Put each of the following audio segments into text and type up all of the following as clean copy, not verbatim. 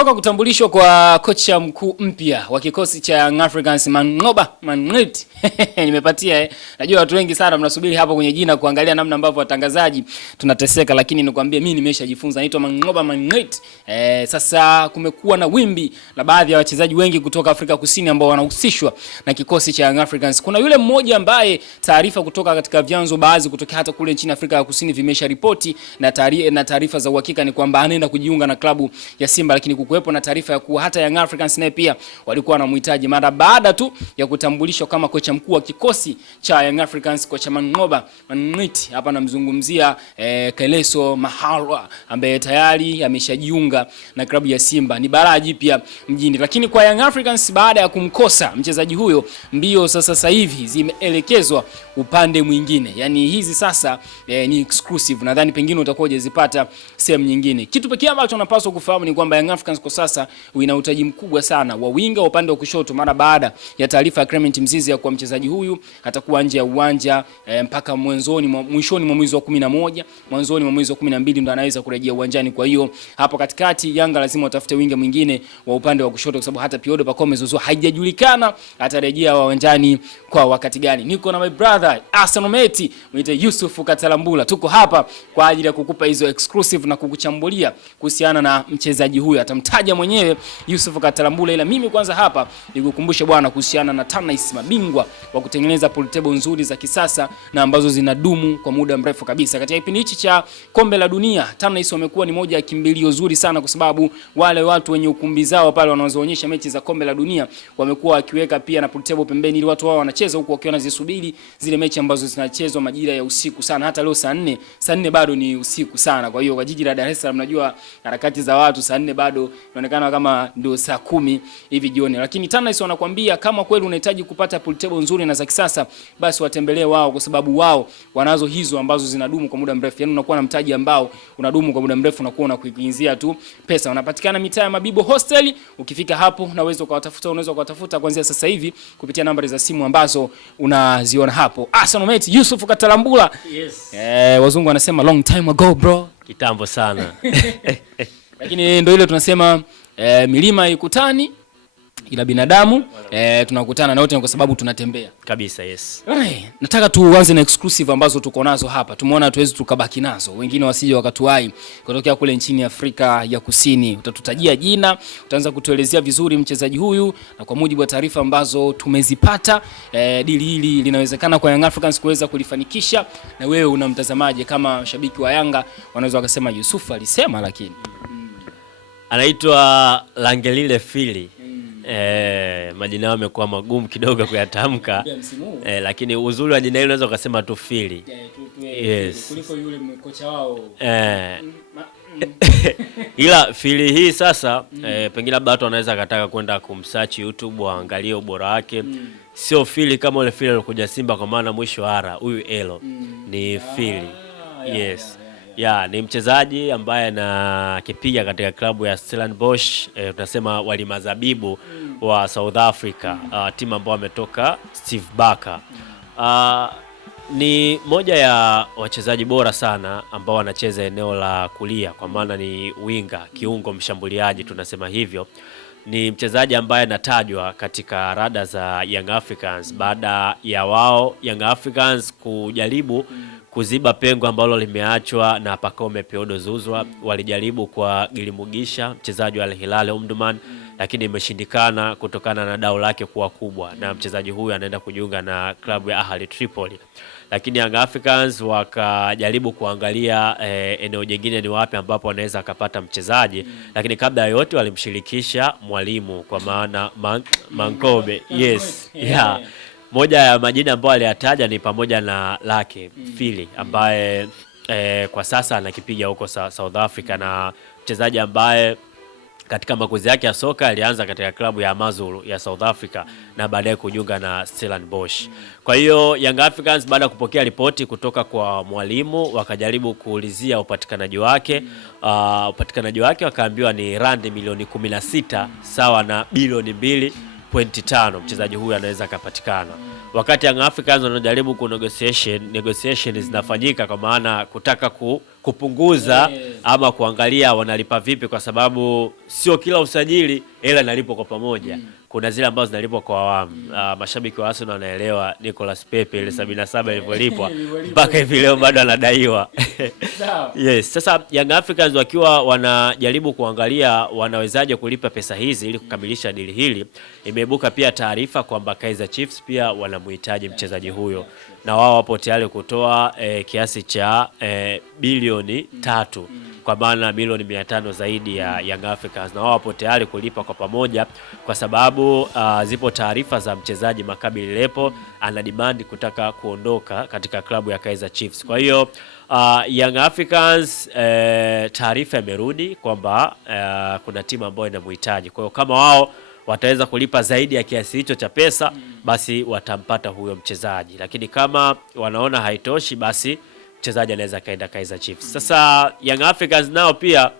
Kumetoka kutambulishwa kwa kocha mkuu mpya wa kikosi cha Young Africans, Mangoba Manrit. Nimepatia Najua watu wengi sana mnasubiri hapa kwenye jina kuangalia namna ambavyo watangazaji tunateseka, lakini nikwambie mimi nimeshajifunza, naitwa Mangoba Manrit. Sasa kumekuwa na wimbi la baadhi ya wachezaji wengi kutoka Afrika Kusini ambao wanahusishwa na kikosi cha Young Africans. Kuna yule mmoja ambaye taarifa kutoka katika vyanzo baadhi kutoka hata kule nchini Afrika ya Kusini vimesha ripoti na taarifa za uhakika ni kwamba anaenda kujiunga na klabu ya Simba, lakini kukuwepo na taarifa ya kuwa hata Young Africans naye pia walikuwa wanamhitaji mara baada tu ya kutambulishwa kama kocha mkuu wa kikosi cha Young Africans, kocha Mangoba Manrit. Hapa namzungumzia Keleso Mahalwa ambaye tayari ameshajiunga na klabu ya Simba. Ni balaa jipya mjini, lakini kwa Young Africans baada ya kumkosa mchezaji huyo, mbio sasa hivi zimeelekezwa upande mwingine. Yani hizi sasa ni exclusive, nadhani pengine utakuwa hujazipata sehemu nyingine. Kitu pekee ambacho unapaswa kufahamu ni kwamba Young Africans kwa sasa ina uhitaji mkubwa sana wa winga upande wa kushoto, mara baada ya taarifa ya Clement Mzize ya kuwa mchezaji huyu atakuwa nje ya uwanja mpaka mwishoni mwa mwezi wa 11, mwanzoni mwa mwezi wa 12 ndo anaweza kurejea uwanjani. Kwa hiyo hapo katikati Yanga lazima watafute winga mwingine wa upande wa kushoto, kwa sababu hata Piodo Pacome Zozo haijajulikana atarejea uwanjani kwa wakati gani. Niko na my brother Arsenal mate mwite Yusuf Katalambula. Tuko hapa kwa ajili ya kukupa hizo exclusive na kukuchambulia kuhusiana na mchezaji huyu. Atamtaja mwenyewe Yusuf Katalambula, ila mimi kwanza hapa nikukumbushe bwana kuhusiana na Tanais, mabingwa wa kutengeneza pool table nzuri za kisasa na ambazo zinadumu kwa muda mrefu kabisa. Katika kipindi hichi cha kombe la dunia, Tanais wamekuwa ni moja ya kimbilio zuri sana, kwa sababu wale watu wenye ukumbi zao pale wanazoonyesha mechi za kombe la dunia wamekuwa wakiweka pia na pool table pembeni, ili watu wao wanacheza huko wakiwa wanazisubiri zile mechi ambazo zinachezwa majira ya usiku sana. Hata leo saa 4 bado ni usiku sana. Kwa hiyo kwa jiji la Dar es Salaam najua harakati za watu saa 4 bado inaonekana kama ndio saa 10 hivi jioni. Lakini Tanais wanakuambia kama kweli unahitaji kupata pool table nzuri na za kisasa, basi watembelee wao, kwa sababu wao wanazo hizo ambazo zinadumu kwa muda mrefu. Yaani unakuwa na mtaji ambao unadumu kwa muda mrefu, unakuwa unakuingizia tu pesa. Wanapatikana mitaa ya Mabibo Hostel. Ukifika hapo unaweza kuwatafuta kuanzia sasa hivi kupitia nambari za simu ambazo unaziona hapo. Arsenal mate Yusuf Katalambula. Yes. Wazungu wanasema long time ago bro. Kitambo sana. Lakini ndio ile tunasema milima ikutani ila binadamu tunakutana na wote kwa sababu tunatembea. Kabisa, yes. Nataka tuanze na exclusive ambazo tuko nazo hapa. Tumeona hatuwezi tukabaki nazo, wengine wasije wakatuai kutokea kule nchini Afrika ya Kusini. Utatutajia jina, utaanza kutuelezea vizuri mchezaji huyu, na kwa mujibu wa taarifa ambazo tumezipata dili hili linawezekana kwa Young Africans kuweza kulifanikisha. Na wewe unamtazamaje kama shabiki wa Yanga? Wanaweza wakasema Yusuf alisema, lakini anaitwa Langelile Fili. Majina yao yamekuwa magumu kidogo kuyatamka. Lakini uzuri wa jina hilo unaweza ukasema tu Fili. Yes. Kuliko yule kocha wao. Ila Fili hii sasa pengine labda watu wanaweza kataka kwenda kumsearch YouTube waangalie ubora wake. Sio Fili kama ule Fili alikuja Simba kwa maana mwisho ara. Huyu Elo ni Fili. Yes. Ni mchezaji ambaye anakipiga katika klabu ya Stellenbosch, tunasema wali mazabibu wa South Africa, timu ambayo ametoka Steve Barker. Ni moja ya wachezaji bora sana ambao wanacheza eneo la kulia, kwa maana ni winga, kiungo mshambuliaji tunasema hivyo. Ni mchezaji ambaye anatajwa katika rada za Young Africans baada ya wao Young Africans kujaribu kuziba pengo ambalo limeachwa na Pacome Piodo Zuzwa. Walijaribu kwa Gilimugisha, mchezaji wa Al Hilal Omdurman, lakini imeshindikana kutokana na dau lake kuwa kubwa, na mchezaji huyu anaenda kujiunga na klabu ya Ahli Tripoli. Lakini Young Africans wakajaribu kuangalia eneo jingine ni wapi ambapo wanaweza akapata mchezaji, lakini kabla ya yote walimshirikisha mwalimu, kwa maana Mankobe. Yes. Moja ya majina ambayo aliyataja ni pamoja na lake Fili ambaye kwa sasa anakipiga huko South Africa, na mchezaji ambaye katika makuzi yake ya soka alianza katika klabu ya Amazulu ya South Africa na baadaye kujiunga na Stellenbosch. Kwa hiyo Young Africans baada ya kupokea ripoti kutoka kwa mwalimu wakajaribu kuulizia upatikanaji wake. Upatikanaji wake wakaambiwa ni randi milioni 16 sawa na bilioni pointi 5 mchezaji huyu anaweza akapatikana. Wakati Young Africans wanajaribu ku negotiation zinafanyika kwa maana kutaka kupunguza ama kuangalia wanalipa vipi, kwa sababu sio kila usajili ila nalipo kwa pamoja. Kuna zile ambazo zinalipwa kwa awamu. Mashabiki wa Arsenal wanaelewa Nicolas Pepe ile 77 ilivyolipwa mpaka hivi leo bado anadaiwa. Yes, sasa Young Africans wakiwa wanajaribu kuangalia wanawezaje kulipa pesa hizi ili kukamilisha dili hili, imeibuka pia taarifa kwamba Kaizer Chiefs pia wanamhitaji mchezaji huyo, na wao wapo tayari kutoa kiasi cha bilioni 3, kwa maana milioni 500 zaidi ya Young Africans, na wao wapo tayari kulipa kwa pamoja, kwa sababu zipo taarifa za mchezaji Maccabi Lepo ana demand kutaka kuondoka katika klabu ya Kaizer Chiefs. Kwa hiyo Young Africans taarifa imerudi kwamba kuna timu ambayo inamhitaji. Kwa hiyo kama wao wataweza kulipa zaidi ya kiasi hicho cha pesa, basi watampata huyo mchezaji, lakini kama wanaona haitoshi, basi mchezaji anaweza kaenda Kaizer Chiefs. Sasa Young Africans nao pia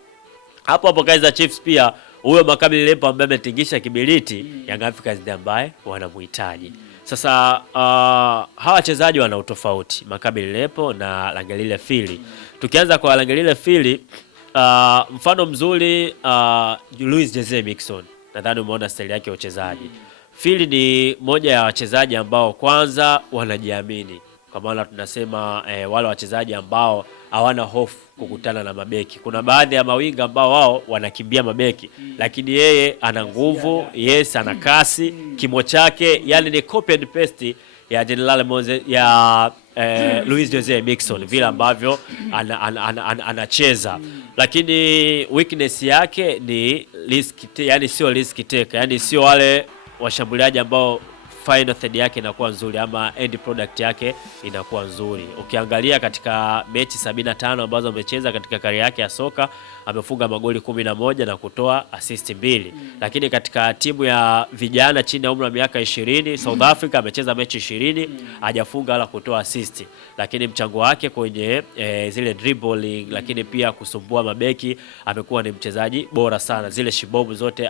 hapo Kaizer Chiefs pia huyo Maccabi Lepo ambaye ametingisha kibiriti, Young Africans ndiye ambaye wanamhitaji. Sasa hawa wachezaji wana utofauti, Maccabi Lepo na Langelile Fili. Tukianza kwa Langelile Fili, mfano mzuri Louis Jose Mixon. Nadhani umeona style yake ya uchezaji. Fili ni moja ya wachezaji ambao kwanza wanajiamini. Kwa maana tunasema wale wachezaji ambao hawana hofu kukutana na mabeki. Kuna baadhi ya mawinga ambao wao wanakimbia mabeki, lakini yeye ana nguvu, yes, ana kasi, kimo chake yani ni copy and paste ya General Moses ya Louis Jose Mixon vile ambavyo anacheza. Lakini weakness yake ni risk, yani sio risk taker, yani sio wale washambuliaji ambao final third yake inakuwa nzuri ama end product yake inakuwa nzuri. Ukiangalia katika mechi 75 ambazo amecheza katika career yake ya soka, amefunga magoli 11 na kutoa assist 2. Lakini katika timu ya vijana chini ya umri wa miaka 20 South Africa amecheza mechi 20, hajafunga wala kutoa assist. Lakini mchango wake kwenye zile dribbling, lakini pia kusumbua mabeki, amekuwa ni mchezaji bora sana. Zile shibobu zote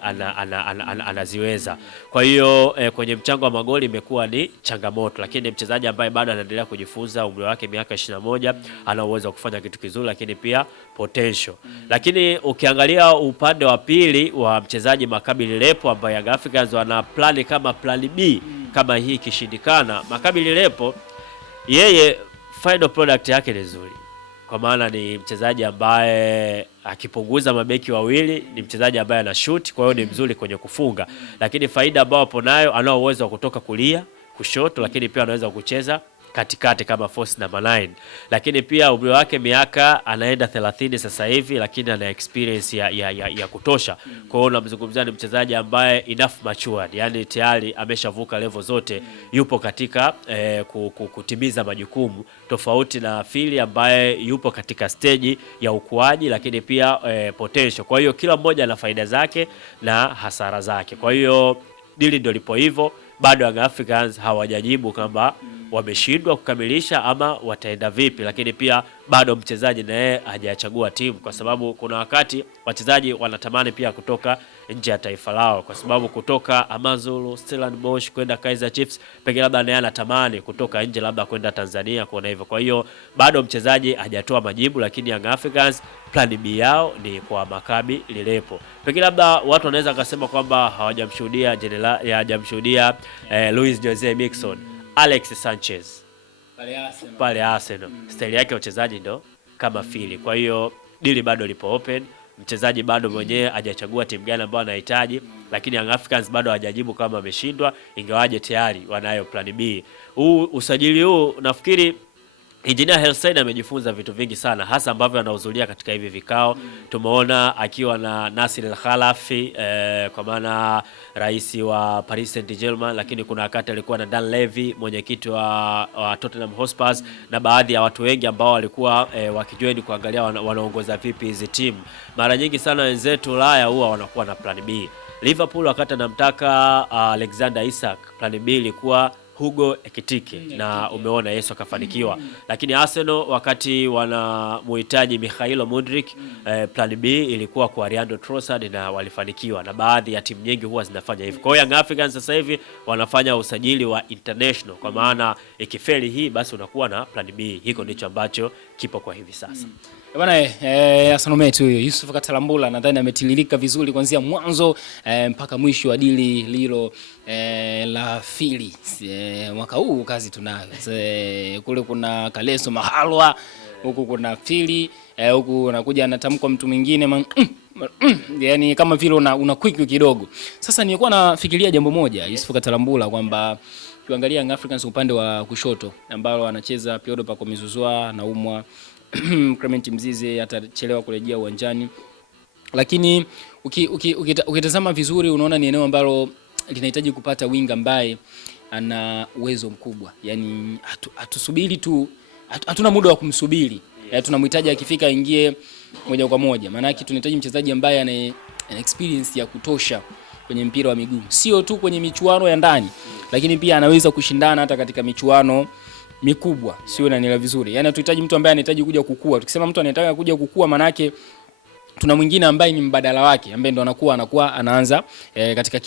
anaziweza. Kwa hiyo kwenye mchango wa magoli imekuwa ni changamoto, lakini mchezaji ambaye bado anaendelea kujifunza, umri wake miaka 21, ana uwezo wa kufanya kitu kizuri, lakini pia potential. Lakini ukiangalia upande wa pili wa mchezaji Maccabi Lepo ambaye Young Africans wana plani kama plan B kama hii kishindikana, Maccabi Lepo yeye final product yake ni nzuri, kwa maana ni mchezaji ambaye akipunguza mabeki wawili ni mchezaji ambaye ana shoot, kwa hiyo ni mzuri kwenye kufunga. Lakini faida ambayo hapo nayo, anao uwezo wa kutoka kulia, kushoto, lakini pia anaweza kucheza katikati kama force number 9. Lakini pia umri wake miaka anaenda 30 sasa hivi, lakini ana experience ya kutosha. Kwa hiyo unamzungumzia ni mchezaji ambaye enough matured, yani tayari ameshavuka level zote, yupo katika kutimiza majukumu, tofauti na Fili ambaye yupo katika stage ya ukuaji, lakini pia potential. Kwa hiyo kila mmoja ana faida zake na hasara zake. Kwa hiyo dili ndio lipo hivyo. Bado Young Africans hawajajibu kama wameshindwa kukamilisha ama wataenda vipi, lakini pia bado mchezaji naye hajachagua timu, kwa sababu kuna wakati wachezaji wanatamani pia kutoka nje ya taifa lao, kwa sababu kutoka Amazulu, Stellenbosch kwenda Kaizer Chiefs, pengine labda naye anatamani kutoka nje, labda kwenda Tanzania kuona hivyo. Kwa hiyo bado mchezaji hajatoa majibu, lakini Young Africans plan B yao ni kwa Maccabi Lepo. Pengine labda watu wanaweza kusema kwamba hawajamshuhudia Louis Jose Mixon, Alex Sanchez pale Arsenal. Style yake ya uchezaji ndo kama Fili. Kwa hiyo dili bado lipo open. Mchezaji bado mwenyewe hajachagua timu gani ambayo anahitaji, lakini Young Africans bado hajajibu kama ameshindwa, ingawaje tayari wanayo plan B. Usajili huu nafikiri Engineer Helsing amejifunza vitu vingi sana, hasa ambavyo anahudhuria katika hivi vikao. Tumeona akiwa na Nasir Al-Khalafi kwa maana rais wa Paris Saint-Germain, lakini kuna wakati alikuwa na Dan Levy, mwenyekiti wa Tottenham Hotspur, na baadhi ya watu wengi ambao walikuwa wakijoin kuangalia wanaongoza vipi hizi timu. Mara nyingi sana wenzetu Ulaya huwa wanakuwa na plan B. Liverpool wakati anamtaka Alexander Isak, plan B ilikuwa Hugo Ekitike na umeona Yesu akafanikiwa. Lakini Arsenal wakati wanamuhitaji Mikhailo Mudryk, plan B ilikuwa kwa Leandro Trossard na walifanikiwa, na baadhi ya timu nyingi huwa zinafanya hivyo. Kwa hiyo Young Africans sasa hivi wanafanya usajili wa international, kwa maana ikifeli hii basi unakuwa na plan B. Hiko ndicho ambacho kipo kwa hivi sasa. Bwana Arsenal mate huyo Yusuf Katalambula nadhani ametiririka vizuri kuanzia mwanzo mpaka mwisho wa dili lilo la Fili. Mwaka huu kazi tunayo. Kule kuna Kaleso Mahalwa, huku kuna Fili, huku unakuja anatamkwa mtu mwingine yani kama vile una quick kidogo. Sasa nilikuwa nafikiria jambo moja Yusuf Katalambula kwamba ukiangalia Young Africans upande wa kushoto ambao anacheza Piodo Pako Mizuzwa na umwa Clement Mzize atachelewa kurejea uwanjani, lakini ukitazama vizuri unaona ni eneo ambalo linahitaji kupata winga ambaye ana uwezo mkubwa. Yani hatusubiri tu, hatuna muda wa kumsubiri. Tunamhitaji akifika ingie moja kwa moja. Maana yake tunahitaji mchezaji ambaye ana experience ya kutosha kwenye mpira wa miguu, sio tu kwenye michuano ya ndani, lakini pia anaweza kushindana hata katika michuano mikubwa. Sio unanielewa vizuri? Yani tunahitaji mtu ambaye anahitaji kuja kukua. Tukisema mtu anataka kuja kukua, maana yake tuna mwingine ambaye ni mbadala wake ambaye ndo anakuwa anaanza katika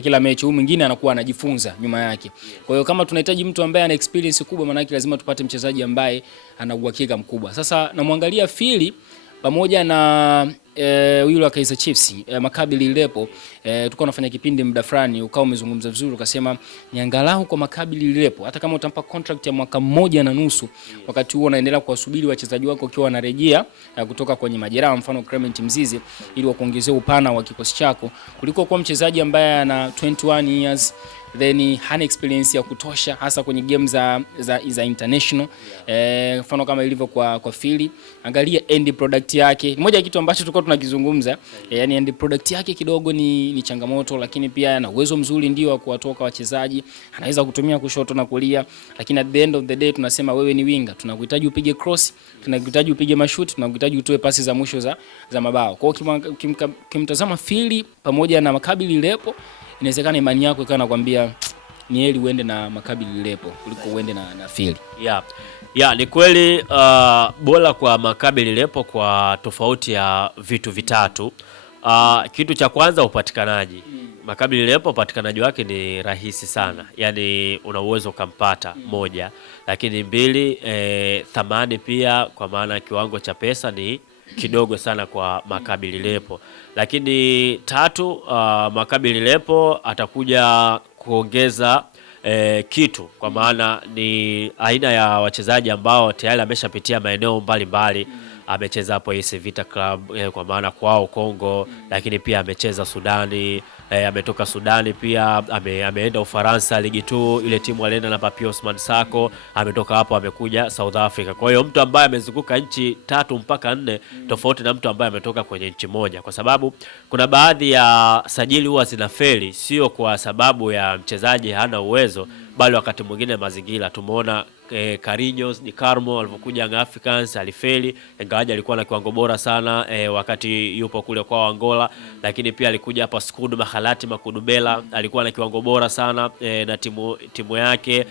kila mechi. Huyu mwingine anakuwa anajifunza nyuma yake. Kwa hiyo kama tunahitaji mtu ambaye ana experience kubwa, maana yake lazima tupate mchezaji ambaye ana uhakika mkubwa. Sasa namwangalia Fili pamoja na yule wa Kaizer Chiefs, Maccabi Lilepo, tulikuwa tunafanya kipindi muda fulani, ukao umezungumza vizuri ukasema ni angalau kwa Maccabi Lilepo hata kama utampa contract ya mwaka 1.5, wakati huo unaendelea kuwasubiri wachezaji wako wakiwa wanarejea kutoka kwenye majeraha, mfano Clement Mzize, ili wakuongezea upana wa kikosi chako, kuliko kwa mchezaji ambaye ana 21 years then hana experience ya kutosha hasa kwenye game za international. Mfano kama ilivyo kwa Fili, angalia end product yake. Moja ya kitu ambacho tulikuwa tunakizungumza, yani end product yake kidogo ni changamoto, lakini pia ana uwezo mzuri ndio wa kuwatoka wachezaji, anaweza kutumia kushoto na kulia, lakini at the end of the day tunasema wewe ni winga, tunakuhitaji upige cross, tunakuhitaji upige mashoot, tunakuhitaji utoe pasi za mwisho za mabao. Kwa hiyo kimtazama Fili pamoja na Maccabi Lilepo, inawezekana imani yako ikawa nakwambia ni heri uende na Maccabi Lilepo kuliko uende na Fili. Yeah, ni kweli bora kwa Maccabi Lilepo kwa tofauti ya vitu vitatu. Kitu cha kwanza upatikanaji. Maccabi Lilepo upatikanaji wake ni rahisi sana. Yani una uwezo kumpata moja, lakini mbili thamani pia, kwa maana kiwango cha pesa ni kidogo sana kwa Maccabi Lilepo. Lakini tatu, Maccabi Lilepo atakuja kuongeza kitu, kwa maana ni aina ya wachezaji ambao tayari ameshapitia maeneo mbalimbali. Amecheza hapo AS Vita Club, kwa maana kwao Kongo, lakini pia amecheza Sudani, ametoka Sudani pia ameenda Ufaransa ligi 2, ile timu alienda na Papi Osman Sako, ametoka hapo amekuja South Africa. Kwa hiyo mtu ambaye amezunguka nchi 3 mpaka 4, tofauti na mtu ambaye ametoka kwenye nchi moja, kwa sababu kuna baadhi ya sajili huwa zinafeli sio kwa sababu ya mchezaji hana uwezo, bali wakati mwingine mazingira. Tumeona Carlinhos ni Carmo alipokuja Young Africans alifeli, ingawaje alikuwa na kiwango bora sana wakati yupo kule kwa Angola, lakini pia alikuja hapa Skudu Mahalati Makudubela, alikuwa na kiwango bora sana na timu yake.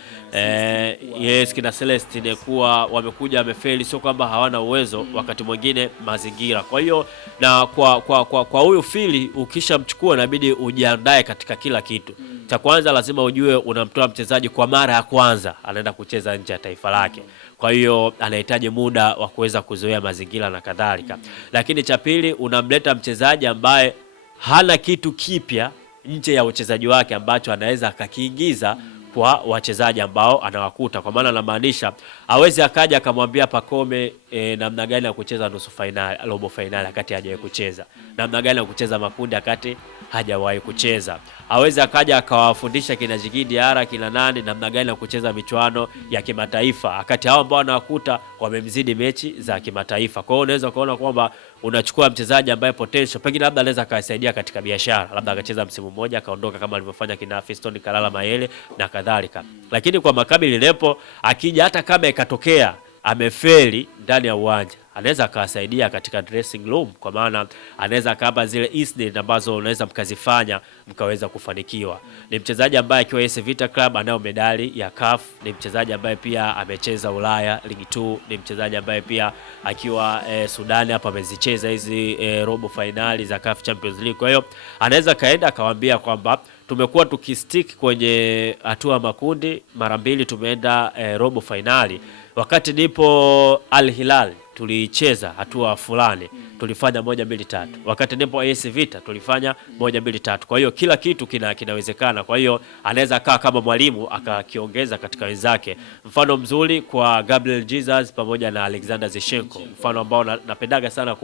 Yes, kina Celestine kuwa wamekuja wamefeli, sio kwamba hawana uwezo, wakati mwingine mazingira. Kwa hiyo na kwa huyu Fili ukishamchukua inabidi ujiandae katika kila kitu. Cha kwanza lazima ujue unamtoa mchezaji kwa mara ya kwanza anaenda kucheza nje ya taifa lake. Kwa hiyo anahitaji muda wa kuweza kuzoea mazingira na kadhalika. Lakini cha pili, unamleta mchezaji ambaye hana kitu kipya nje ya uchezaji wake ambacho anaweza akakiingiza kwa wachezaji ambao anawakuta. Kwa maana anamaanisha hawezi akaja akamwambia Pacome namna gani ya kucheza nusu finali, robo finali wakati hajawahi kucheza, namna gani ya kucheza makundi wakati hajawahi kucheza. Hawezi akaja akawafundisha kina Djigui Diarra kina nani namna gani ya kucheza michuano ya kimataifa wakati hao ambao anawakuta wamemzidi mechi za kimataifa. Kwa hiyo unaweza kuona kwamba unachukua mchezaji ambaye potential pengine labda anaweza akasaidia katika biashara, labda akacheza msimu mmoja akaondoka kama alivyofanya kina Fiston Kalala Mayele na kadhalika. Lakini kwa Maccabi Lilepo akija, hata kama ikatokea amefeli ndani ya uwanja, anaweza akawasaidia katika dressing room, kwa maana anaweza akapa zile incident ambazo unaweza mkazifanya mkaweza kufanikiwa. Ni mchezaji ambaye akiwa AS Vita Club anayo medali ya CAF, ni mchezaji ambaye pia amecheza Ulaya League 2, ni mchezaji ambaye pia akiwa Sudan hapa amezicheza hizi robo finali za CAF Champions League. Kwa hiyo anaweza kaenda akawaambia kwamba tumekuwa tukistick kwenye hatua makundi, mara mbili tumeenda robo finali. Wakati nipo Al Hilal tulicheza hatua fulani, tulifanya 1-2-3. Wakati nipo AS Vita tulifanya 1-2-3. Kwa hiyo kila kitu kinawezekana. Kwa hiyo anaweza kaa kama mwalimu akakiongeza katika wenzake. Mfano mzuri kwa Gabriel Jesus pamoja na Alexander Zinchenko, mfano ambao napendaga sana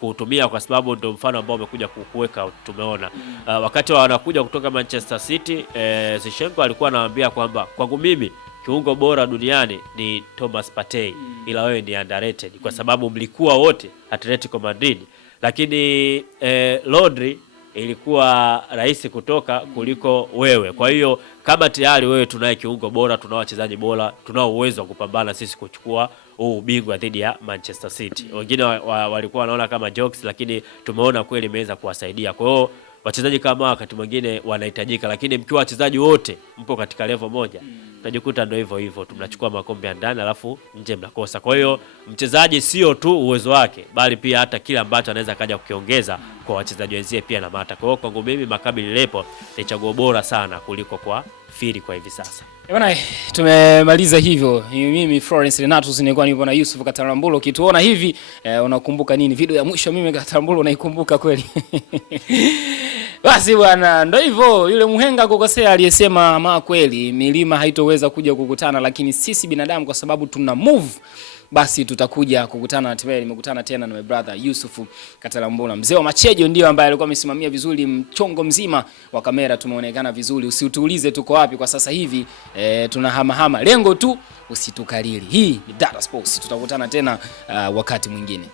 kuutumia kwa sababu ndio mfano ambao umekuja kuweka. Tumeona wakati wanakuja kutoka Manchester City, Zinchenko alikuwa anawaambia kwamba kwangu mimi kiungo bora duniani ni Thomas Partey, ila wewe ni underrated kwa sababu mlikuwa wote Atletico Madrid, lakini Rodri ilikuwa rahisi kutoka kuliko wewe. Kwa hiyo kama tayari wewe tunaye kiungo bora, tunao wachezaji bora, tunao uwezo wa kupambana sisi kuchukua huu ubingwa dhidi ya Manchester City. Wengine walikuwa wanaona kama jokes, lakini tumeona kweli imeweza kuwasaidia. Kwa hiyo wachezaji kama wakati mwingine wanahitajika, lakini mkiwa wachezaji wote mpo katika level moja, tunajikuta ndio hivyo tunachukua makombe ya ndani alafu nje mnakosa. Kwa hiyo mchezaji sio tu uwezo wake, bali pia hata kile ambacho anaweza kaja kukiongeza kwa wachezaji wenzie pia na mata. Kwa hiyo kwangu mimi Maccabi Lepo ni chaguo bora sana kuliko kwa Firi kwa hivi sasa. Bwana, tumemaliza hivyo. Mimi Florence Renatus nilikuwa nipo na Yusuf Katarambulo. Ukituona hivi unakumbuka nini? Video ya mwisho mimi Katarambulo naikumbuka kweli. Basi bwana, ndio hivyo. Yule muhenga kukosea aliyesema ama kweli milima haitoweza kuja kukutana, lakini sisi binadamu kwa sababu tuna move, basi tutakuja kukutana. Hatimaye nimekutana tena na my brother Yusuf Katarambulo. Mzee wa Machejo ndio ambaye alikuwa amesimamia vizuri mchongo mzima wa kamera, tumeonekana vizuri. Usituulize tuko wapi kwa sasa hivi, tunahama lengo tu usitukalili. Hii ni Data Sports, tutakutana tena wakati mwingine.